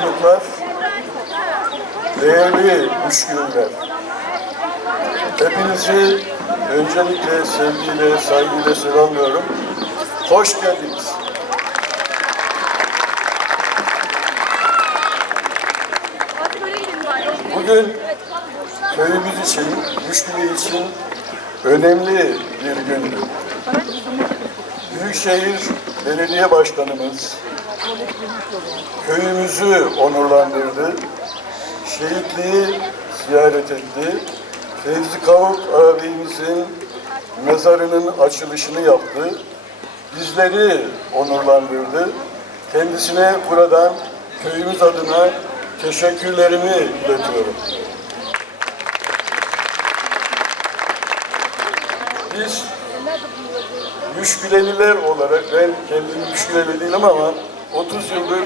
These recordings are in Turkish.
konuklar, değerli müşküller. Hepinizi öncelikle sevgiyle, saygıyla selamlıyorum. Hoş geldiniz. Bugün köyümüz için, Müşküle için önemli bir gündü. Büyükşehir Belediye Başkanımız köyümüzü onurlandırdı. Şehitliği ziyaret etti. Fevzi Kavuk ağabeyimizin mezarının açılışını yaptı. Bizleri onurlandırdı. Kendisine buradan köyümüz adına teşekkürlerimi iletiyorum. Biz Müşküleliler olarak ben kendim Müşküleli değilim ama 30 yıldır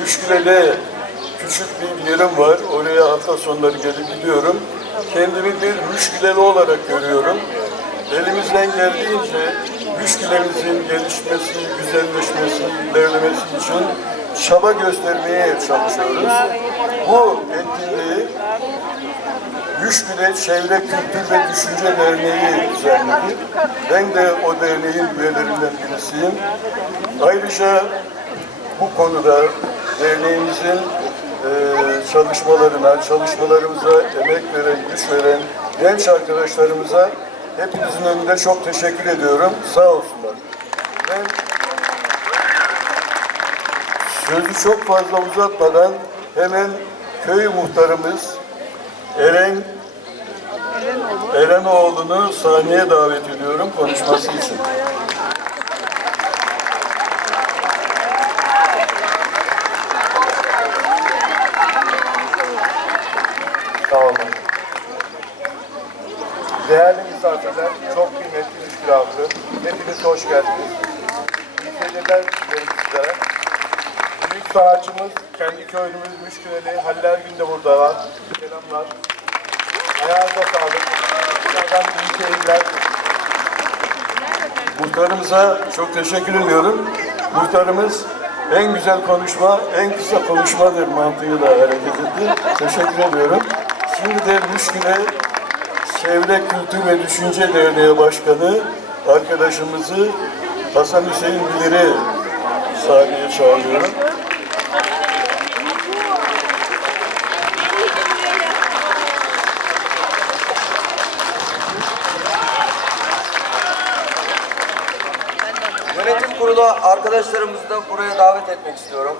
Müşküle'de küçük bir yerim var. Oraya hafta sonları gelip gidiyorum. Kendimi bir Müşküleli olarak görüyorum. Elimizden geldiğince Müşküle'mizin gelişmesi, güzelleşmesi, ilerlemesi için çaba göstermeye çalışıyoruz. Bu etkinliği Müşküle Çevre Kültür ve Düşünce Derneği düzenledi. Ben de o derneğin üyelerinden birisiyim. Ayrıca bu konuda derneğimizin e, çalışmalarına, çalışmalarımıza emek veren, güç veren genç arkadaşlarımıza hepinizin önünde çok teşekkür ediyorum. Sağ olsunlar. Ben sözü çok fazla uzatmadan hemen köy muhtarımız Eren Erenoğlu'nu sahneye davet ediyorum konuşması için. Sağ olun. Değerli misafirler, çok kıymetli müşkülatı. Hepiniz hoş geldiniz. İyi seyirler dilerim sizlere. Büyük sanatçımız, kendi köylümüz Müşküleli, Halil Ergün de burada var. Selamlar. Ayağınıza sağlık. Sizlerden iyi seyirler. Muhtarımıza çok teşekkür ediyorum. Muhtarımız en güzel konuşma, en kısa konuşmadır mantığıyla hareket etti. Teşekkür ediyorum. Şimdi de Müşküle Çevre Kültür ve Düşünce Derneği Başkanı arkadaşımızı Hasan Hüseyin Bilir'i sahneye çağırıyorum. Yönetim kurulu arkadaşlarımızı da buraya davet etmek istiyorum.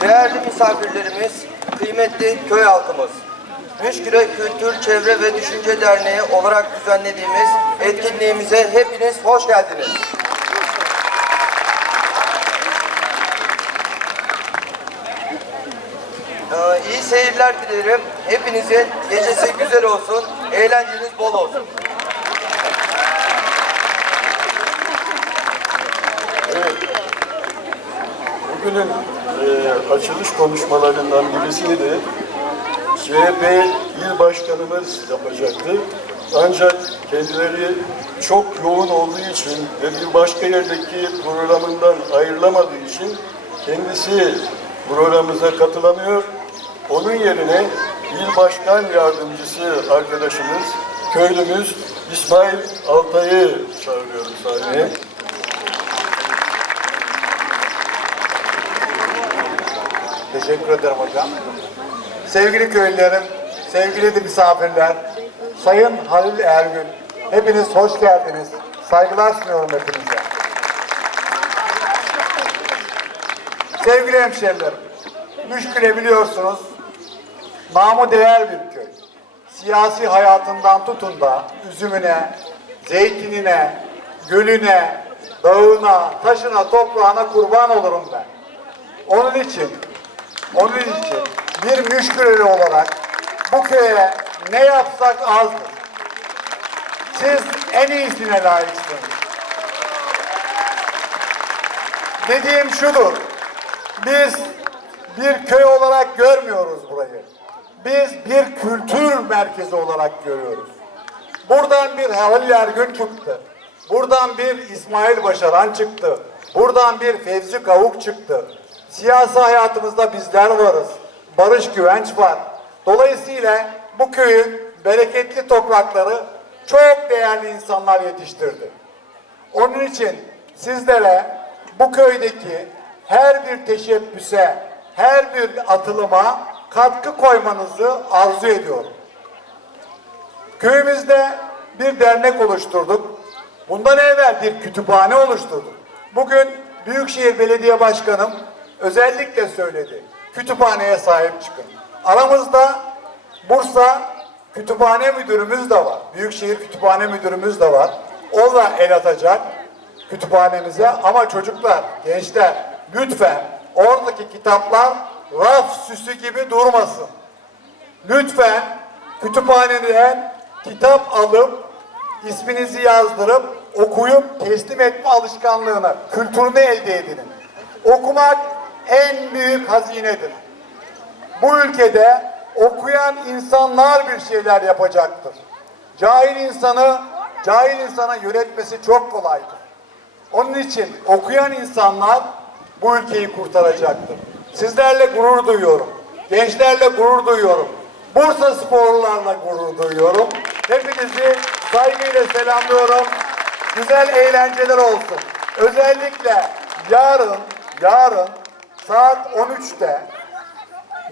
Değerli misafirlerimiz, kıymetli köy halkımız. Müşküle Kültür, Çevre ve Düşünce Derneği olarak düzenlediğimiz etkinliğimize hepiniz hoş geldiniz. Ee, iyi seyirler dilerim. Hepinizin gecesi güzel olsun, eğlenceniz bol olsun. Bugünün e, açılış konuşmalarından birisini de CHP il başkanımız yapacaktı. Ancak kendileri çok yoğun olduğu için ve bir başka yerdeki programından ayrılamadığı için kendisi programımıza katılamıyor. Onun yerine il başkan yardımcısı arkadaşımız, köylümüz İsmail Altay'ı çağırıyorum sahneye. Teşekkür ederim hocam. Sevgili köylülerim, sevgili de misafirler, Sayın Halil Ergün, hepiniz hoş geldiniz. Saygılar sunuyorum hepinize. Sevgili hemşerilerim, Müşküle biliyorsunuz, namı değer bir köy. Siyasi hayatından tutun da üzümüne, zeytinine, gölüne, dağına, taşına, toprağına kurban olurum ben. Onun için, onun için bir müşküleli olarak bu köye ne yapsak azdır. Siz en iyisine layıksınız. Dediğim şudur, biz bir köy olarak görmüyoruz burayı. biz bir kültür merkezi olarak görüyoruz. Buradan bir Halil Ergün çıktı. Buradan bir İsmail Başaran çıktı. Buradan bir Fevzi Kavuk çıktı. Siyasi hayatımızda bizler varız. Barış Güvenç var. Dolayısıyla bu köyün bereketli toprakları çok değerli insanlar yetiştirdi. Onun için sizlere bu köydeki her bir teşebbüse, her bir atılıma katkı koymanızı arzu ediyorum. Köyümüzde bir dernek oluşturduk. Bundan evvel bir kütüphane oluşturduk. Bugün Büyükşehir Belediye Başkanım özellikle söyledi. Kütüphaneye sahip çıkın. Aramızda Bursa Kütüphane Müdürümüz de var. Büyükşehir Kütüphane Müdürümüz de var. O da el atacak kütüphanemize. Ama çocuklar, gençler lütfen oradaki kitaplar raf süsü gibi durmasın. Lütfen kütüphaneden kitap alıp isminizi yazdırıp okuyup teslim etme alışkanlığını, kültürünü elde edin. Okumak en büyük hazinedir. Bu ülkede okuyan insanlar bir şeyler yapacaktır. Cahil insanı, cahil insana yönetmesi çok kolaydır. Onun için okuyan insanlar bu ülkeyi kurtaracaktır. Sizlerle gurur duyuyorum. Gençlerle gurur duyuyorum. Bursa sporlularla gurur duyuyorum. Hepinizi saygıyla selamlıyorum. Güzel eğlenceler olsun. Özellikle yarın, yarın saat 13'te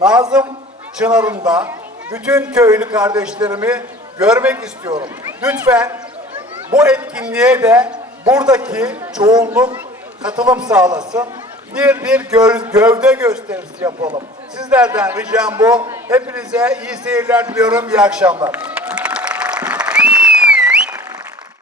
Nazım Çınarı'nda bütün köylü kardeşlerimi görmek istiyorum. Lütfen bu etkinliğe de buradaki çoğunluk katılım sağlasın. Bir bir gö- gövde gösterisi yapalım. Sizlerden ricam bu. Hepinize iyi seyirler diliyorum. İyi akşamlar.